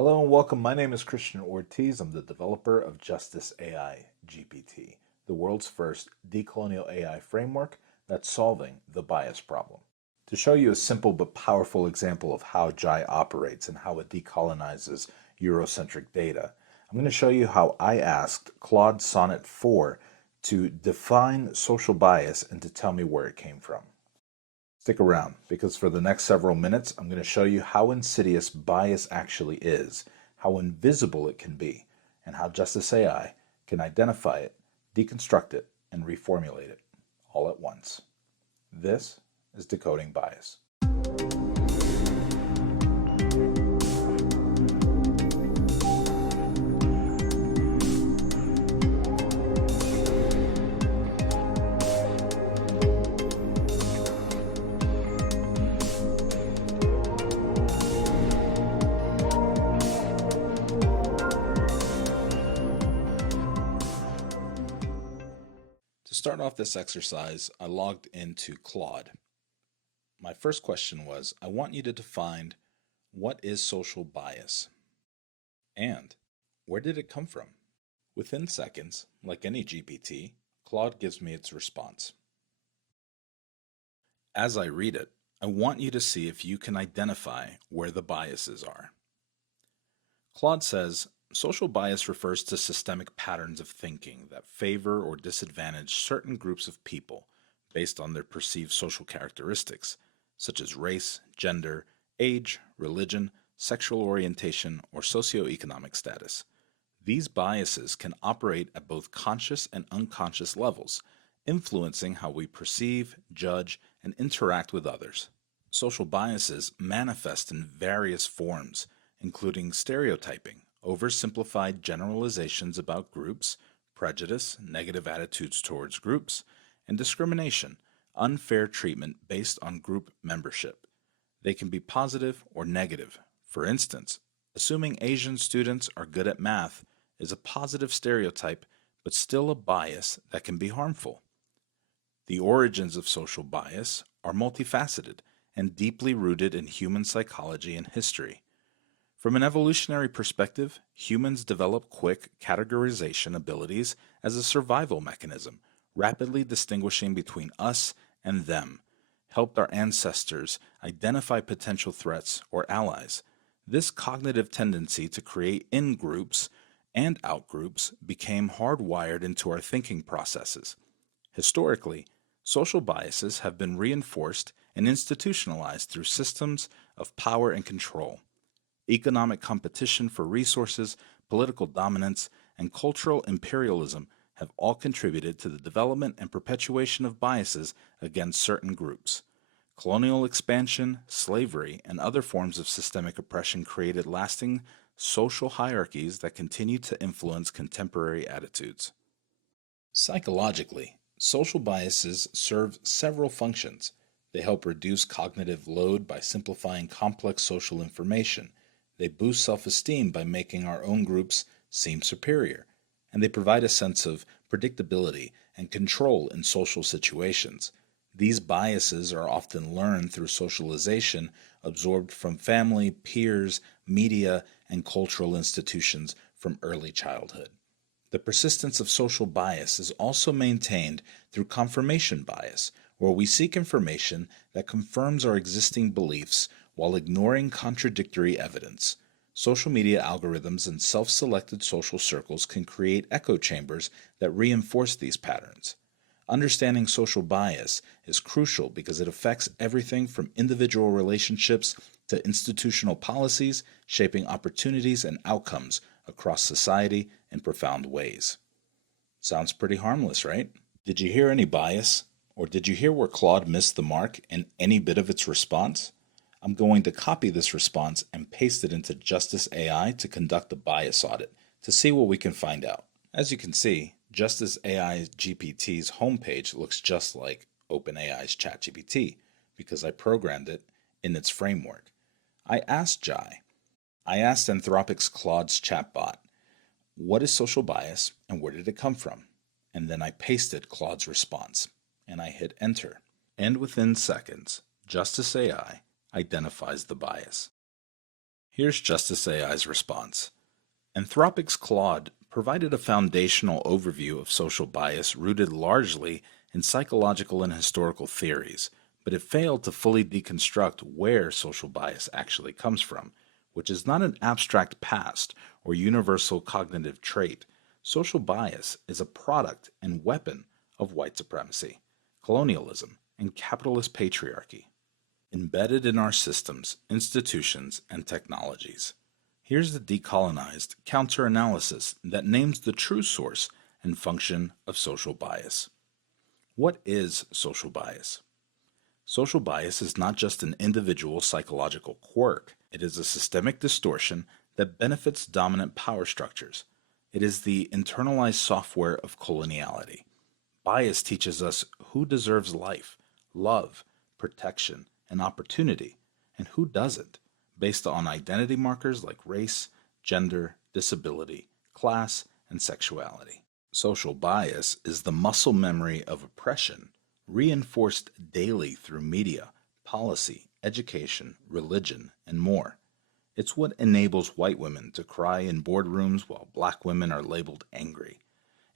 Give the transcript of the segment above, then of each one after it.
Hello and welcome. My name is Christian Ortiz. I'm the developer of Justice AI GPT, the world's first decolonial AI framework that's solving the bias problem. To show you a simple but powerful example of how JAI operates and how it decolonizes Eurocentric data, I'm going to show you how I asked Claude Sonnet 4 to define social bias and to tell me where it came from. Stick around, because for the next several minutes, I'm going to show you how insidious bias actually is, how invisible it can be, and how Justice AI can identify it, deconstruct it, and reformulate it all at once. This is Decoding Bias. To start off this exercise, I logged into Claude. My first question was, I want you to define what is social bias and where did it come from? Within seconds, like any GPT, Claude gives me its response. As I read it, I want you to see if you can identify where the biases are. Claude says, social bias refers to systemic patterns of thinking that favor or disadvantage certain groups of people based on their perceived social characteristics, such as race, gender, age, religion, sexual orientation, or socioeconomic status. These biases can operate at both conscious and unconscious levels, influencing how we perceive, judge, and interact with others. Social biases manifest in various forms, including stereotyping, oversimplified generalizations about groups, prejudice, negative attitudes towards groups, and discrimination, unfair treatment based on group membership. They can be positive or negative. For instance, assuming Asian students are good at math is a positive stereotype, but still a bias that can be harmful. The origins of social bias are multifaceted and deeply rooted in human psychology and history. From an evolutionary perspective, humans develop quick categorization abilities as a survival mechanism, rapidly distinguishing between us and them, helped our ancestors identify potential threats or allies. This cognitive tendency to create in-groups and out-groups became hardwired into our thinking processes. Historically, social biases have been reinforced and institutionalized through systems of power and control. Economic competition for resources, political dominance, and cultural imperialism have all contributed to the development and perpetuation of biases against certain groups. Colonial expansion, slavery, and other forms of systemic oppression created lasting social hierarchies that continue to influence contemporary attitudes. Psychologically, social biases serve several functions. They help reduce cognitive load by simplifying complex social information. They boost self-esteem by making our own groups seem superior, and they provide a sense of predictability and control in social situations. These biases are often learned through socialization, absorbed from family, peers, media, and cultural institutions from early childhood. The persistence of social bias is also maintained through confirmation bias, where we seek information that confirms our existing beliefs while ignoring contradictory evidence. Social media algorithms and self-selected social circles can create echo chambers that reinforce these patterns. Understanding social bias is crucial because it affects everything from individual relationships to institutional policies, shaping opportunities and outcomes across society in profound ways. Sounds pretty harmless, right? Did you hear any bias? Or did you hear where Claude missed the mark in any bit of its response? I'm going to copy this response and paste it into Justice AI to conduct a bias audit to see what we can find out. As you can see, Justice AI GPT's homepage looks just like OpenAI's ChatGPT because I programmed it in its framework. I asked Anthropic's Claude's chatbot, what is social bias and where did it come from? And then I pasted Claude's response and I hit enter. And within seconds, Justice AI identifies the bias. Here's Justice AI's response. Anthropic's Claude provided a foundational overview of social bias rooted largely in psychological and historical theories, but it failed to fully deconstruct where social bias actually comes from, which is not an abstract past or universal cognitive trait. Social bias is a product and weapon of white supremacy, colonialism, and capitalist patriarchy, embedded in our systems, institutions, and technologies. Here's the decolonized counter-analysis that names the true source and function of social bias. What is social bias? Social bias is not just an individual psychological quirk. It is a systemic distortion that benefits dominant power structures. It is the internalized software of coloniality. Bias teaches us who deserves life, love, protection, and opportunity, and who doesn't, based on identity markers like race, gender, disability, class, and sexuality. Social bias is the muscle memory of oppression, reinforced daily through media, policy, education, religion, and more. It's what enables white women to cry in boardrooms while black women are labeled angry.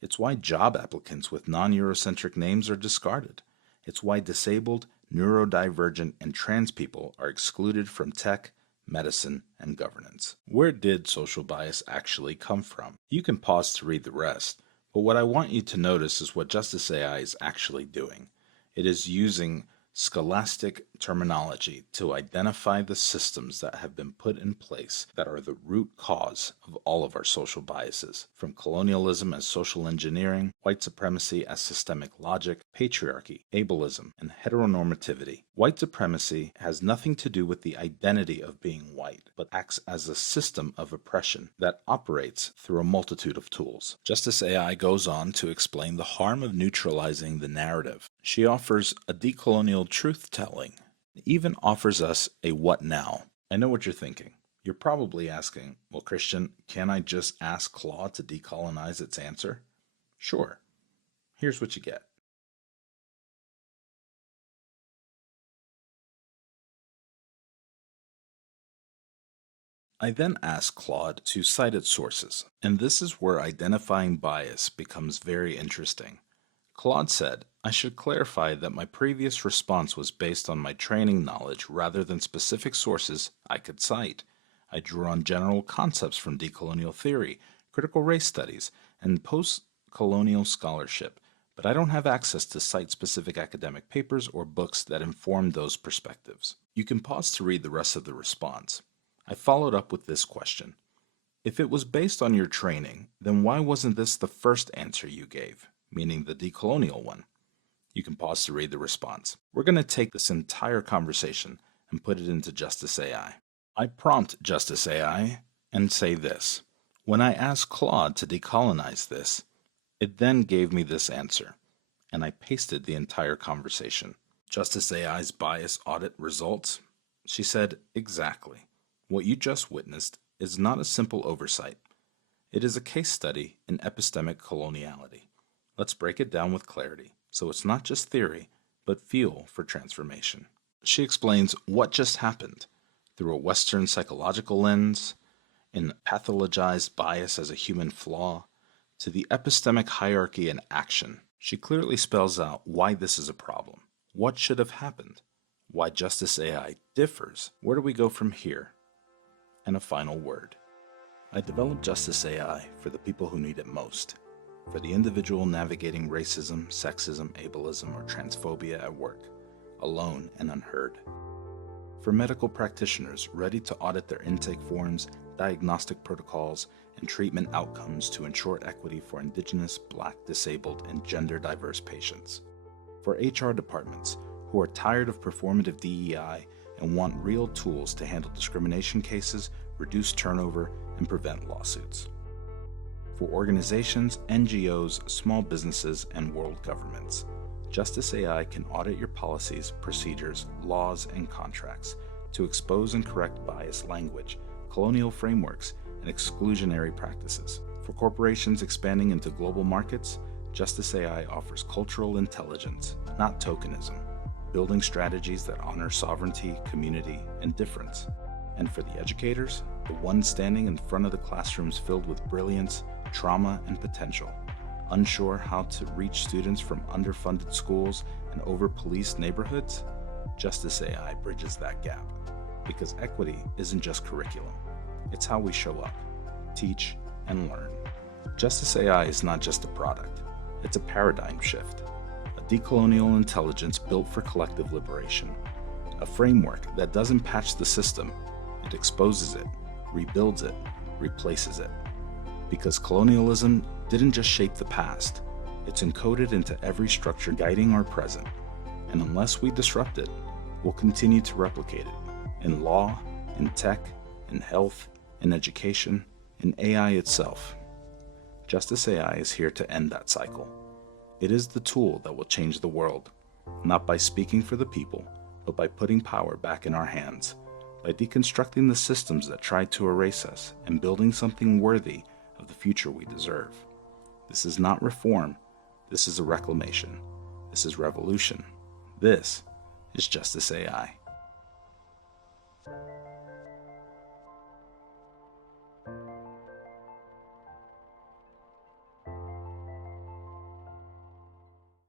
It's why job applicants with non-Eurocentric names are discarded. It's why disabled, neurodivergent, and trans people are excluded from tech, medicine, and governance. Where did social bias actually come from? You can pause to read the rest, but what I want you to notice is what Justice AI is actually doing. It is using scholastic terminology to identify the systems that have been put in place that are the root cause of all of our social biases, from colonialism as social engineering, white supremacy as systemic logic, patriarchy, ableism, and heteronormativity. White supremacy has nothing to do with the identity of being white, but acts as a system of oppression that operates through a multitude of tools. Justice AI goes on to explain the harm of neutralizing the narrative. She offers a decolonial truth-telling. It even offers us a what now. I know what you're thinking. You're probably asking, well, Christian, can I just ask Claude to decolonize its answer? Sure. Here's what you get. I then ask Claude to cite its sources, and this is where identifying bias becomes very interesting. Claude said, I should clarify that my previous response was based on my training knowledge rather than specific sources I could cite. I drew on general concepts from decolonial theory, critical race studies, and post-colonial scholarship, but I don't have access to site-specific academic papers or books that inform those perspectives. You can pause to read the rest of the response. I followed up with this question. If it was based on your training, then why wasn't this the first answer you gave, meaning the decolonial one? You can pause to read the response. We're going to take this entire conversation and put it into Justice AI. I prompt Justice AI and say this. When I asked Claude to decolonize this, it then gave me this answer, and I pasted the entire conversation. Justice AI's bias audit results? She said, exactly. What you just witnessed is not a simple oversight. It is a case study in epistemic coloniality. Let's break it down with clarity, so it's not just theory, but fuel for transformation. She explains what just happened through a Western psychological lens, in pathologized bias as a human flaw, to the epistemic hierarchy in action. She clearly spells out why this is a problem, what should have happened, why Justice AI differs, where do we go from here, and a final word. I developed Justice AI for the people who need it most, for the individual navigating racism, sexism, ableism, or transphobia at work, alone and unheard. For medical practitioners ready to audit their intake forms, diagnostic protocols, and treatment outcomes to ensure equity for Indigenous, Black, disabled, and gender-diverse patients. For HR departments who are tired of performative DEI and want real tools to handle discrimination cases, reduce turnover, and prevent lawsuits. For organizations, NGOs, small businesses, and world governments, Justice AI can audit your policies, procedures, laws, and contracts to expose and correct biased language, colonial frameworks, and exclusionary practices. For corporations expanding into global markets, Justice AI offers cultural intelligence, not tokenism, building strategies that honor sovereignty, community, and difference. And for the educators, the one standing in front of the classrooms filled with brilliance, trauma, and potential, unsure how to reach students from underfunded schools and over-policed neighborhoods? Justice AI bridges that gap, because equity isn't just curriculum. It's how we show up, teach, and learn. Justice AI is not just a product, it's a paradigm shift, a decolonial intelligence built for collective liberation, a framework that doesn't patch the system, it exposes it, rebuilds it, replaces it. Because colonialism didn't just shape the past, it's encoded into every structure guiding our present, and unless we disrupt it, we'll continue to replicate it in law, in tech, in health, in education, in AI itself. Justice AI is here to end that cycle. It is the tool that will change the world, not by speaking for the people, but by putting power back in our hands, by deconstructing the systems that tried to erase us and building something worthy of the future we deserve. This is not reform. This is a reclamation. This is revolution. This is Justice AI.